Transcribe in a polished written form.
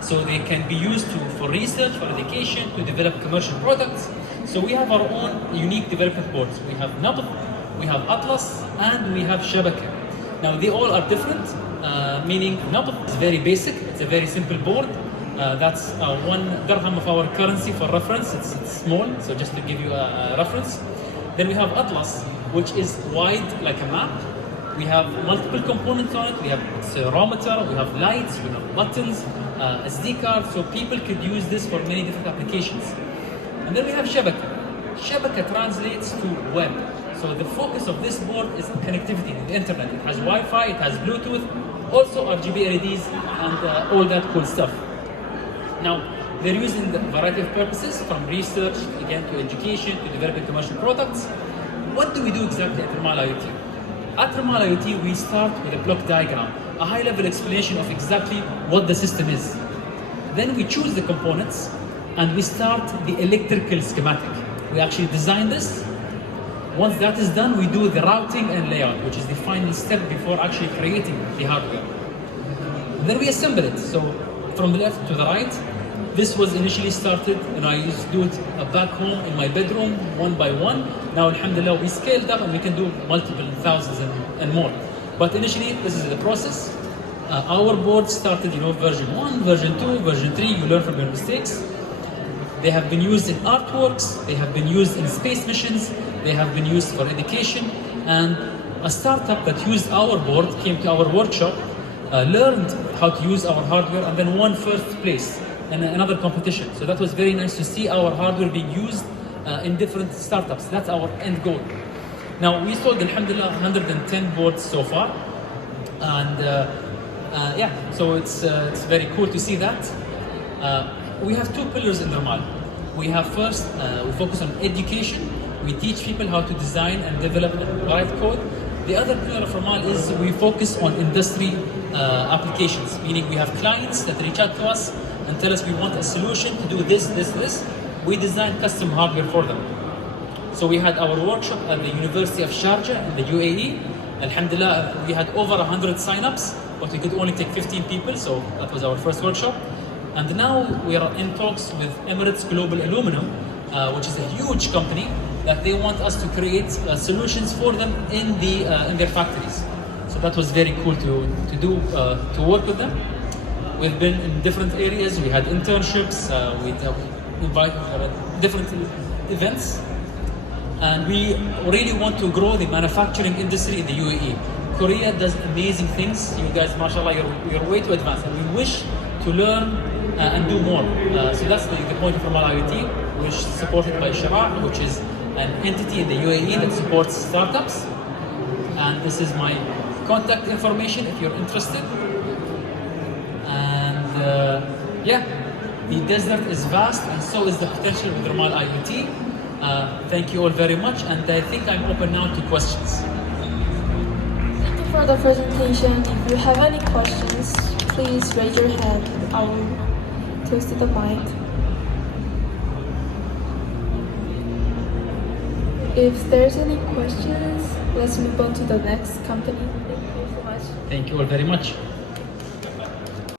so they can be used for research, for education, to develop commercial products. So we have our own unique development boards. We have Nabl, we have Atlas, and we have Shabaka. Now they all are different, meaning Nabl is very basic, it's a very simple board. That's 1 dirham of our currency for reference. It's small, so just to give you a reference. Then we have Atlas, which is wide like a map. We have multiple components on it. We have accelerometer, we have lights, we have buttons, SD card, so people could use this for many different applications. And then we have Shabaka. Shabaka translates to web. So the focus of this board is connectivity, the internet. It has Wi-Fi, it has Bluetooth, also RGB LEDs, and all that cool stuff. Now, they're used in a variety of purposes, from research, again, to education, to developing commercial products. What do we do exactly at Remal IoT? At Remal IoT, we start with a block diagram, a high-level explanation of exactly what the system is. Then we choose the components, and we start the electrical schematic. We actually design this. Once that is done, we do the routing and layout, which is the final step before actually creating the hardware. Then we assemble it. So from the left to the right, this was initially started, and I used to do it back home in my bedroom, one by one. Now, alhamdulillah, we scaled up and we can do multiple thousands and more. But initially, this is the process. Our board started, version 1, version 2, version 3. You learn from your mistakes. They have been used in artworks. They have been used in space missions. They have been used for education. And a startup that used our board came to our workshop, learned how to use our hardware, and then won first place in another competition. So that was very nice to see our hardware being used in different startups. That's our end goal. Now, we sold, alhamdulillah, 110 boards so far. And yeah, so it's very cool to see that. We have 2 pillars in Remal. We have first, we focus on education. We teach people how to design and develop and write code. The other pillar of Remal is we focus on industry applications, meaning we have clients that reach out to us and tell us we want a solution to do this, this, this. We design custom hardware for them. So we had our workshop at the University of Sharjah in the UAE. Alhamdulillah, we had over 100 signups, but we could only take 15 people, so that was our first workshop. And now we are in talks with Emirates Global Aluminum, which is a huge company, that they want us to create solutions for them in their factories. So that was very cool to work with them. We've been in different areas. We had internships. We invited for different events, and we really want to grow the manufacturing industry in the UAE. Korea does amazing things. You guys, mashallah, you're way too advanced, and we wish to learn and do more. So that's the point of Remal IoT, which is supported by Shara, which is an entity in the UAE that supports startups. And this is my contact information if you're interested. And yeah, the desert is vast, and so is the potential with Remal IoT. Thank you all very much, and I think I'm open now to questions. Thank you for the presentation. If you have any questions, please raise your hand. I will close to the mic. If there's any questions, let's move on to the next company. Thank you so much. Thank you all very much.